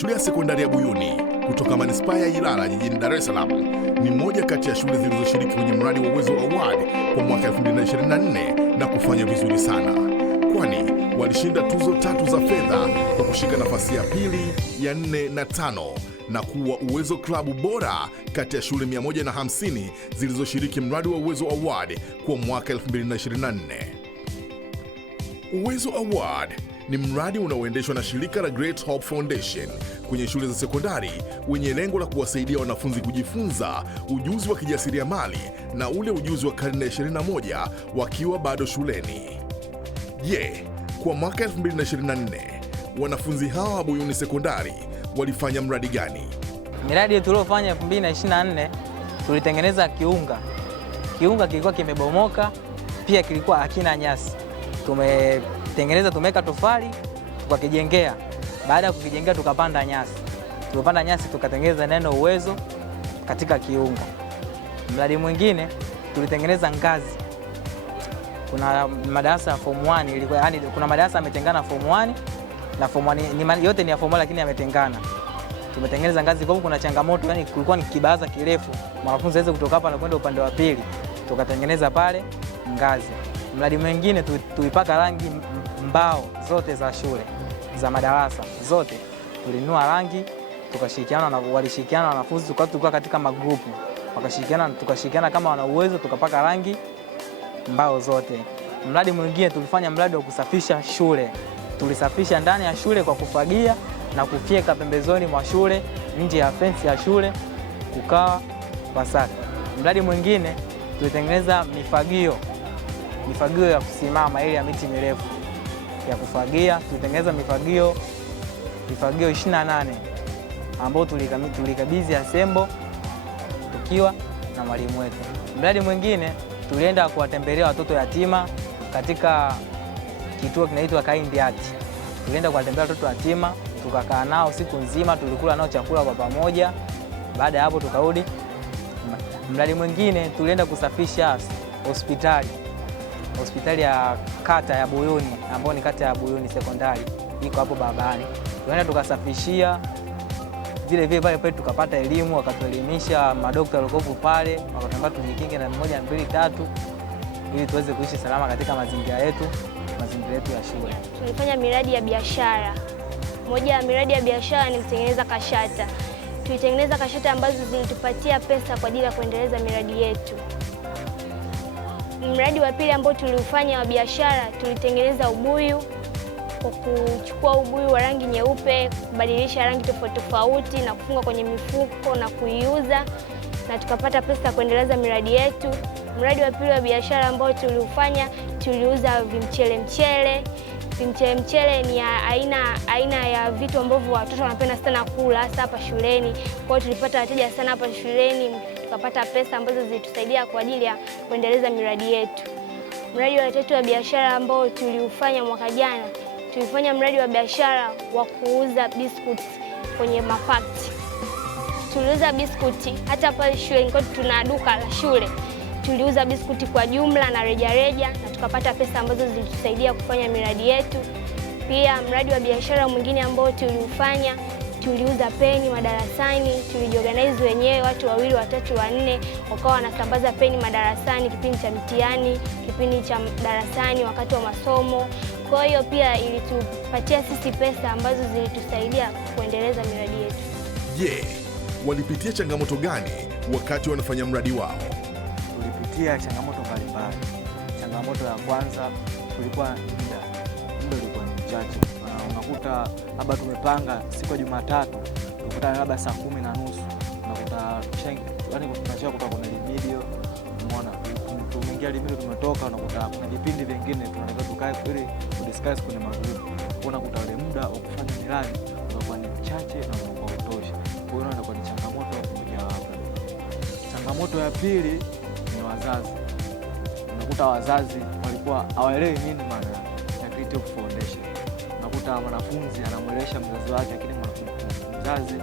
Shule ya sekondari ya Buyuni kutoka manispaa ya Ilala jijini Dar es Salaam ni moja kati ya shule zilizoshiriki kwenye mradi wa Uwezo Award kwa mwaka 2024 na kufanya vizuri sana, kwani walishinda tuzo 3 za fedha kwa kushika nafasi ya pili, ya 4 na 5 na kuwa Uwezo Klabu bora kati ya shule 150 zilizoshiriki mradi wa Uwezo Award kwa mwaka 2024. Uwezo Award ni mradi unaoendeshwa na shirika la Great Hope Foundation kwenye shule za sekondari wenye lengo la kuwasaidia wanafunzi kujifunza ujuzi wa kijasiriamali na ule ujuzi wa karne ya 21 wakiwa bado shuleni. Je, kwa mwaka 2024 wanafunzi hawa wa Buyuni Sekondari walifanya mradi gani? Miradi tuliofanya 2024 tulitengeneza kiunga. Kiunga kilikuwa kimebomoka, pia kilikuwa hakina nyasi. Tumeweka tofali tukakijengea. Baada ya kukijengea tukapanda nyasi. Tulipanda nyasi tukatengeneza neno uwezo katika kiunga. Mradi mwingine tulitengeneza ngazi. Kuna madarasa ya form 1 ilikuwa yani kuna madarasa yametengana form 1 na form 1 yote ni ya form 1 lakini yametengana. Tumetengeneza ngazi kwa kuna changamoto yani kulikuwa ni kibaza kirefu. Wanafunzi waweze kutoka hapa na kwenda upande wa pili. Tukatengeneza pale ngazi. Mradi mwingine tuipaka rangi mbao zote za shule za madarasa zote. Tulinunua rangi, walishirikiana na wanafunzi, tulikuwa katika magrupu. Tukashirikiana kama wana uwezo tukapaka rangi mbao zote. Mradi mwingine tulifanya mradi wa kusafisha shule. Tulisafisha ndani ya shule kwa kufagia na kufyeka pembezoni mwa shule, nje ya fence ya shule kukawa pasafi. Mradi mwingine tulitengeneza mifagio ya kusimama ile ya miti mirefu ya kufagia. Tulitengeneza mifagio 28 ambao tulikabidhi asembo tukiwa na mwalimu wetu. Mradi mwingine tulienda kuwatembelea watoto yatima katika kituo kinaitwa Kind Heart. Tulienda kuwatembelea watoto yatima, tukakaa nao siku nzima, tulikula nao chakula kwa pamoja. Baada ya hapo tukarudi. Mradi mwingine tulienda kusafisha hospitali ya kata ya Buyuni ambayo ni kata ya Buyuni Sekondari iko hapo barabarani. Tunaenda tukasafishia vile pale tukapata elimu, wakatuelimisha madaktari waliokuwa pale, wakatuambia tujikinge na 1, 2, 3 ili tuweze kuishi salama katika mazingira yetu ya shule. Tulifanya miradi ya biashara. Moja ya miradi ya biashara ni kutengeneza kashata. Tulitengeneza kashata ambazo zilitupatia pesa kwa ajili ya kuendeleza miradi yetu. Mradi wa pili ambao tuliufanya wa biashara, tulitengeneza ubuyu kwa kuchukua ubuyu wa rangi nyeupe, kubadilisha rangi tofauti na kufunga kwenye mifuko na kuiuza na tukapata pesa kuendeleza miradi yetu. Mradi wa pili wa biashara ambao tuliufanya, tuliuza vimchele. Vimchele ni aina ya vitu ambavyo watoto wanapenda sana kula hasa hapa shuleni. Kwa hiyo tulipata wateja sana hapa shuleni, tukapata pesa ambazo zilitusaidia kwa ajili ya kuendeleza miradi yetu. Mradi wa tatu wa biashara ambao tuliufanya mwaka jana, tulifanya mradi wa biashara wa kuuza biscuits kwenye mapakti. Tuliuza biskuti hata pale shule, tuna duka la shule. Tuliuza biskuti kwa jumla na rejareja na tukapata pesa ambazo zilitusaidia kufanya miradi yetu. Pia mradi wa biashara mwingine ambao tuliufanya, tuliuza peni madarasani. Tulijiorganize wenyewe, watu 2, 3, 4 wakawa wanasambaza peni madarasani kipindi cha mitihani, kipindi cha darasani wakati wa masomo. Kwa hiyo pia ilitupatia sisi pesa ambazo zilitusaidia kuendeleza miradi yetu. Je, walipitia changamoto gani wakati wanafanya mradi wao? Tulipitia changamoto mbalimbali. Changamoto ya kwanza tulikuwa muda ulikuwa ni mchache. Unakuta labda tumepanga siku ya Jumatatu tukutane labda saa 10:30. Unakuta tunachia kutoka kwenye video, umeona tumeingia video tumetoka, unakuta kuna vipindi vingine tunataka tukae ili kudiscuss kwenye magroup. Unakuta ile muda wa kufanya miradi unakuwa ni mchache na unakuwa utosha. Kwa hiyo inakuwa ni changamoto moja wapo. Changamoto ya pili ni wazazi. Unakuta wazazi walikuwa hawaelewi nini maana ya Great Hope Foundation. Unakuta mwanafunzi anamwelewesha mzazi wake, lakini mzazi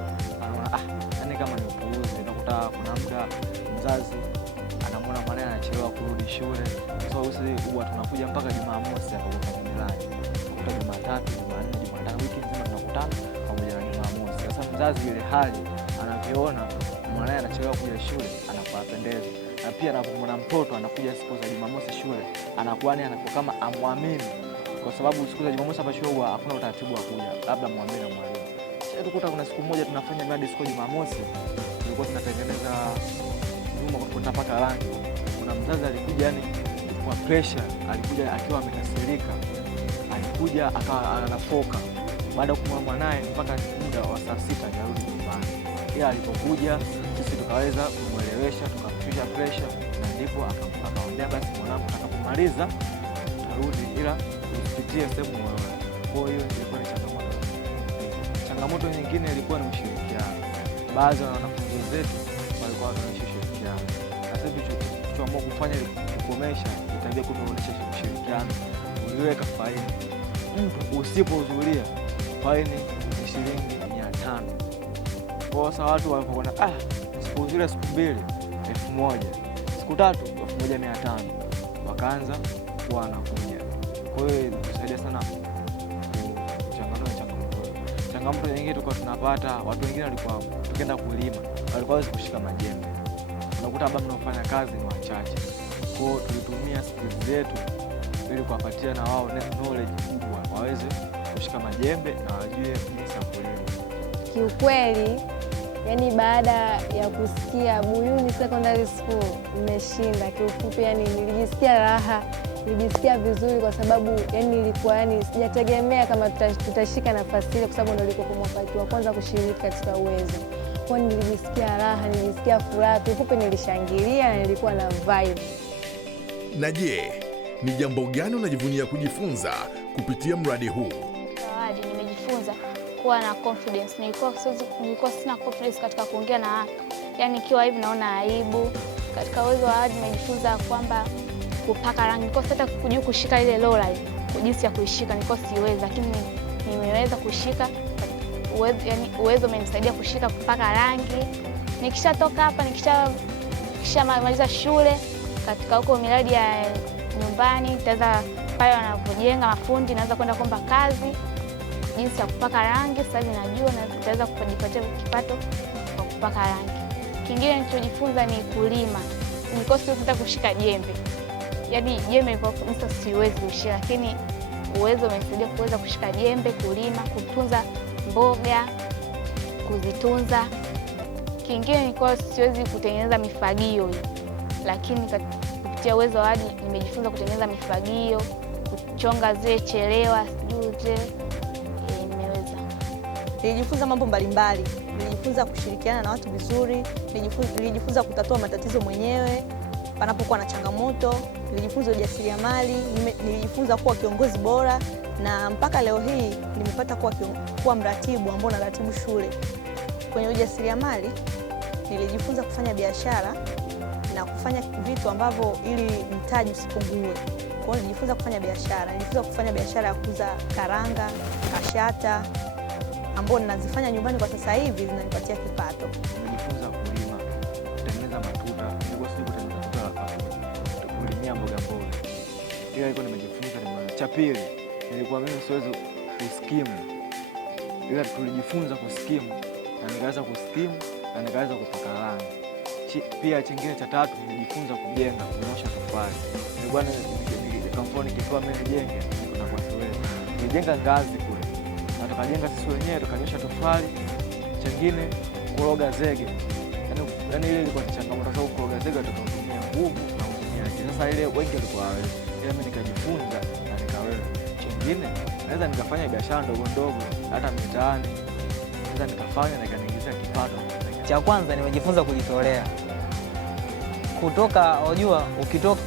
anaona yani kama ni upuuzi. Unakuta kuna muda mzazi anamwona mwanae anachelewa kurudi shule. So sisi huwa tunakuja mpaka Jumamosi akakufanya miradi. Unakuta Jumatatu, Jumanne, Jumatano, wiki nzima tunakutana pamoja na Jumamosi. Sasa mzazi ile hali anavyoona mwanae anachelewa kuja shule anapapendeza, na pia anapomwona mtoto anakuja siku za Jumamosi shule anakuwa kama amwamini, kwa sababu siku za Jumamosi hapa shule huwa hakuna utaratibu wa kuja, labda muamini na mwalimu. Sasa tukuta kuna siku moja tunafanya mradi siku ya Jumamosi, tulikuwa tunatengeneza nyumba kwa kupaka rangi. Kuna mzazi alikuja, yani kwa pressure, alikuja akiwa amekasirika, alikuja akawa anafoka baada ya kumwona mwanae mpaka muda wa saa 6 arudi nyumbani. Ila alipokuja sisi tukaweza kumwelewesha, tukamshusha pressure, na ndipo akamwambia basi mwanangu atakapomaliza tarudi, ila usipitie sehemu yoyote. Kwa hiyo ilikuwa ni changamoto. Changamoto nyingine ilikuwa ni ushirikiano. Baadhi ya wanafunzi wetu walikuwa wanaonyesha ushirikiano. Sasa tulichoamua kufanya ni kukomesha tabia kutoonyesha ushirikiano. Uliweka faini. Mtu usipohudhuria faini ni shilingi 500. Kwa sasa watu walipoona sipohudhuria siku 2 1000, siku 3 1500, wakaanza kuwa wanakuja. Kwa hiyo tusaidia sana changamoto nyingine tulikuwa tunapata. Watu wengine walikuwa tukienda kulima walikuwa hawezi kushika majembe, unakuta labda mnaofanya kazi ni wachache. Kwa hiyo tulitumia skills zetu ili kuwapatia na wao knowledge kubwa, waweze kushika majembe na wajue jinsi ya kulima. Kiukweli, yani baada ya kusikia Buyuni Secondary School imeshinda, kiufupi yani nilijisikia raha, nilijisikia vizuri, kwa sababu yani nilikuwa sijategemea kama tutashika nafasi ile, kwa sababu ndio nilikuwa kwa mwaka wa kwanza kushiriki katika Uwezo. Kwa hiyo nilijisikia raha, nilijisikia furaha, kiufupi nilishangilia na nilikuwa na vibe. Na je, ni jambo gani unajivunia kujifunza kupitia mradi huu? Zawadi, nimejifunza kuwa na confidence. Nilikuwa sina confidence katika kuongea na watu. Yaani ikiwa hivi naona aibu. Katika Uwezo wa Awadi nimejifunza kwamba kupaka rangi. Nilikuwa sita kujua kushika ile roller, jinsi ya kuishika nilikuwa siwezi, lakini nimeweza kushika. Uwezo umenisaidia kushika kupaka rangi. Nikishatoka hapa, nikishamaliza shule, katika huko miradi ya nyumbani, nitaweza pale wanapojenga mafundi, naweza kwenda kuomba kazi jinsi ya kupaka rangi. Sasa najua na nitaweza kujipatia kipato kwa kupaka rangi. Kingine nilichojifunza ni kulima. Nilikuwa siwezi kushika jembe. Yaani jembe nilikuwa siwezi kushika, lakini Uwezo umenisaidia kuweza kushika jembe, kulima, kutunza mboga, kuzitunza. Kingine nilikuwa siwezi kutengeneza mifagio, lakini kupitia Uwezo wa Awadi nimejifunza kutengeneza mifagio, kuchonga zile chelewa, sijui nimeweza. Nilijifunza mambo mbalimbali. Nilijifunza kushirikiana na watu vizuri, nilijifunza kutatua matatizo mwenyewe panapokuwa na changamoto, nilijifunza ujasiriamali, nilijifunza kuwa kiongozi bora, na mpaka leo hii nimepata kuwa mratibu ambao naratibu shule. Kwenye ujasiriamali nilijifunza kufanya biashara na kufanya vitu ambavyo ili mtaji usipungue. Kwa hiyo nilijifunza kufanya biashara. Nilijifunza kufanya biashara ya kuuza karanga, kashata, ambao ninazifanya nyumbani kwa sasa hivi, zinanipatia kipato. Nilijifunza kulima, kutengeneza matuta. Nilikuwa sijui kutengeneza matuta, kulimia mboga. Ila ilikuwa nimejifunza ni cha pili. Nilikuwa mimi siwezi kuskimu, ila tulijifunza kuskimu na nikaweza kuskimu na nikaweza kupaka rangi. Pia kingine cha tatu nilijifunza kujenga, kunyosha tofali. Nilikuwa kampuni kikiwa mimi nijenge, niko na kwa siwezi. Nilijenga ngazi kule. Na tukajenga sisi wenyewe, tukanyosha tofali. Kingine kuroga zege. Yaani ile ilikuwa ni changamoto, sababu kuroga zege tukatumia nguvu na utumiaji. Sasa ile wengi walikuwa hawezi. Ila mimi nikajifunza na nikaweza. Kingine naweza nikafanya biashara ndogo ndogo hata mitaani. Naweza nikafanya na ikaniingizia kipato. Cha kwanza nimejifunza kujitolea.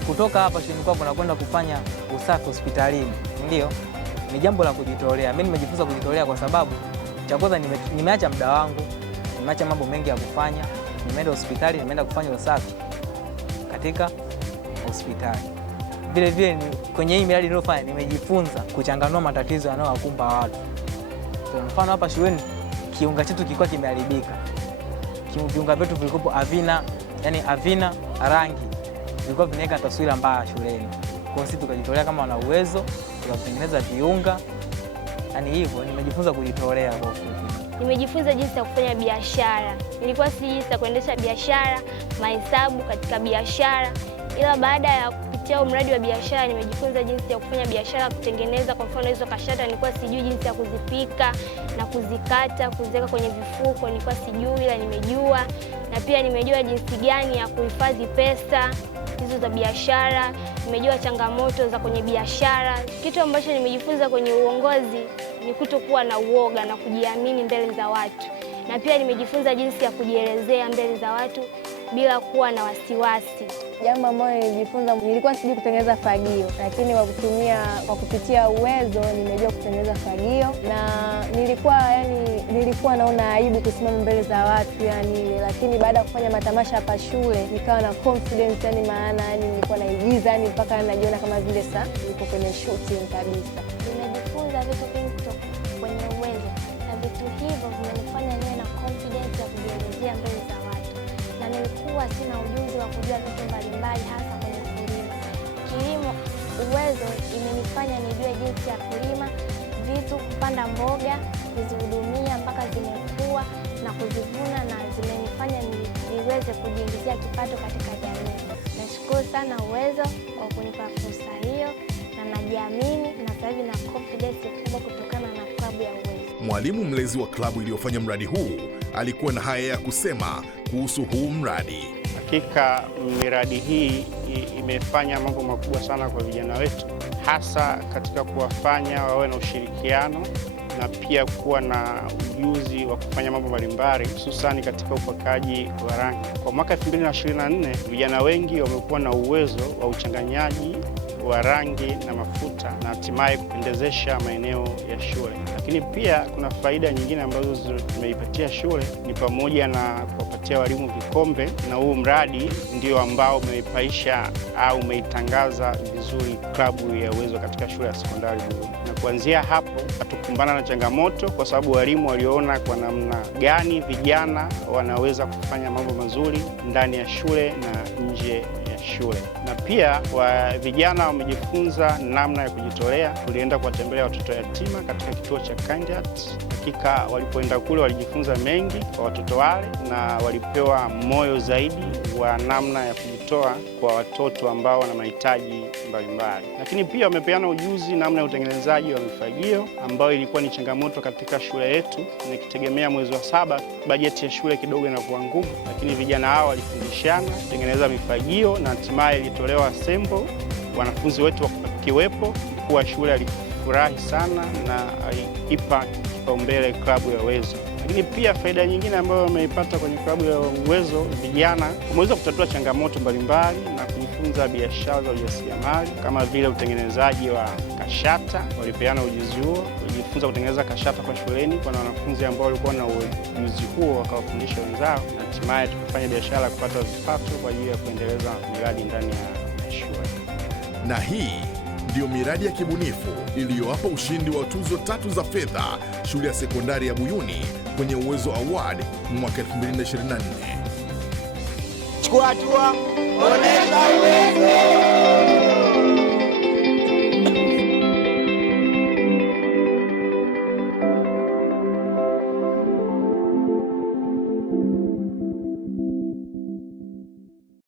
Kutoka hapa shuleni kwako na kwenda kufanya usafi hospitalini, ndio ni jambo la kujitolea. Mimi nimejifunza kujitolea kwa sababu cha kwanza nimeacha muda wangu, nimeacha mambo mengi ya kufanya, nimeenda hospitali, nimeenda kufanya usafi katika hospitali. Vile vile kwenye hii miradi niliyofanya nimejifunza kuchanganua matatizo yanayowakumba watu. Kwa mfano hapa shuleni kiunga chetu kilikuwa kimeharibika. Viunga vyetu vilikuwa havina rangi. Vilikuwa vinaweka taswira mbaya shuleni. Kwa hiyo sisi tukajitolea kama wana uwezo, tukatengeneza viunga. Hivyo nimejifunza kujitolea kwa ufupi. nimejifunza jinsi ya kufanya biashara. Nilikuwa sijui jinsi ya kuendesha biashara, mahesabu katika biashara, ila baada ya kupitia mradi wa biashara nimejifunza jinsi ya kufanya biashara, kutengeneza kwa mfano hizo kashata. Nilikuwa sijui jinsi ya kuzipika na kuzikata, kuziweka kwenye vifuko, nilikuwa sijui, ila nimejua. Na pia nimejua jinsi gani ya kuhifadhi pesa hizo za biashara, nimejua changamoto za kwenye biashara. Kitu ambacho nimejifunza kwenye uongozi ni kutokuwa na uoga na kujiamini mbele za watu, na pia nimejifunza jinsi ya kujielezea mbele za watu bila kuwa na wasiwasi. Jambo ambalo nilijifunza, nilikuwa sijui kutengeneza fagio, lakini kwa kupitia uwezo nimejua kutengeneza fagio, na nilikuwa naona aibu kusimama mbele za watu lakini baada ya kufanya matamasha hapa shule nikawa na confidence maana nilikuwa naigiza mpaka najiona kama vile niko kwenye shooting kabisa. Nimejifunza vitu vingi kwenye uwezo, na vitu hivyo vimenifanya niwe na confidence ya kujielezea mbele za watu, na nilikuwa sina ujuzi wa kujua vitu mbalimbali hasa kwenye kilimo. Uwezo imenifanya nijue jinsi ya kulima vitu, kupanda mboga, kuzihudumia mpaka zimekua na kuzivuna, na zimenifanya niweze kujiingizia kipato katika jamii. Nashukuru sana Uwezo kwa kunipa fursa hiyo, na najiamini na sasa hivi na confidence kubwa kutokana na klabu ya Uwezo. Mwalimu mlezi wa klabu iliyofanya mradi huu alikuwa na haya ya kusema kuhusu huu mradi. Hakika miradi hii imefanya mambo makubwa sana kwa vijana wetu, hasa katika kuwafanya wawe na ushirikiano na pia kuwa na ujuzi wa kufanya mambo mbalimbali, hususani katika upakaji wa rangi. Kwa mwaka 2024 vijana wengi wamekuwa na uwezo wa uchanganyaji wa rangi na mafuta na hatimaye kupendezesha maeneo ya shule. Lakini pia kuna faida nyingine ambazo tumeipatia shule, ni pamoja na kuwapatia walimu vikombe, na huu mradi ndio ambao umeipaisha au umeitangaza vizuri klabu ya Uwezo katika shule ya sekondari Buyuni. Na kuanzia hapo hatukumbana na changamoto, kwa sababu walimu waliona kwa namna gani vijana wanaweza kufanya mambo mazuri ndani ya shule na nje ya shule. Na pia vijana wamejifunza namna ya kujitolea. Tulienda kuwatembelea watoto yatima katika kituo cha Kind Heart. Hakika walipoenda kule walijifunza mengi kwa watoto wale, na walipewa moyo zaidi wa namna ya kujitoa kwa watoto ambao wana mahitaji mbalimbali. Lakini pia wamepeana ujuzi namna ya utengenezaji wa mifagio, ambayo ilikuwa ni changamoto katika shule yetu. Nikitegemea mwezi wa 7 bajeti ya shule kidogo inakuwa ngumu, lakini vijana hao walifundishana kutengeneza mifagio na hatimaye ilitolewa assemble, wanafunzi wetu wakiwepo. Mkuu wa shule alifurahi sana na aliipa kipaumbele klabu ya Uwezo. Lakini pia faida nyingine ambayo wameipata kwenye klabu ya Uwezo, vijana wameweza kutatua changamoto mbalimbali na kujifunza biashara za ujasiriamali kama vile utengenezaji wa kashata. Walipeana ujuzi huo, walijifunza kutengeneza kashata kwa shuleni. Kuna wanafunzi ambao walikuwa na ujuzi huo wakawafundisha wenzao, na hatimaye tukafanya biashara kupata vipato kwa ajili ya kuendeleza miradi ndani ya shule. Na hii ndiyo miradi ya kibunifu iliyowapa ushindi wa tuzo 3 za fedha shule ya sekondari ya Buyuni kwenye Uwezo Award mwaka 2024. Chukua hatua, onesha uwezo.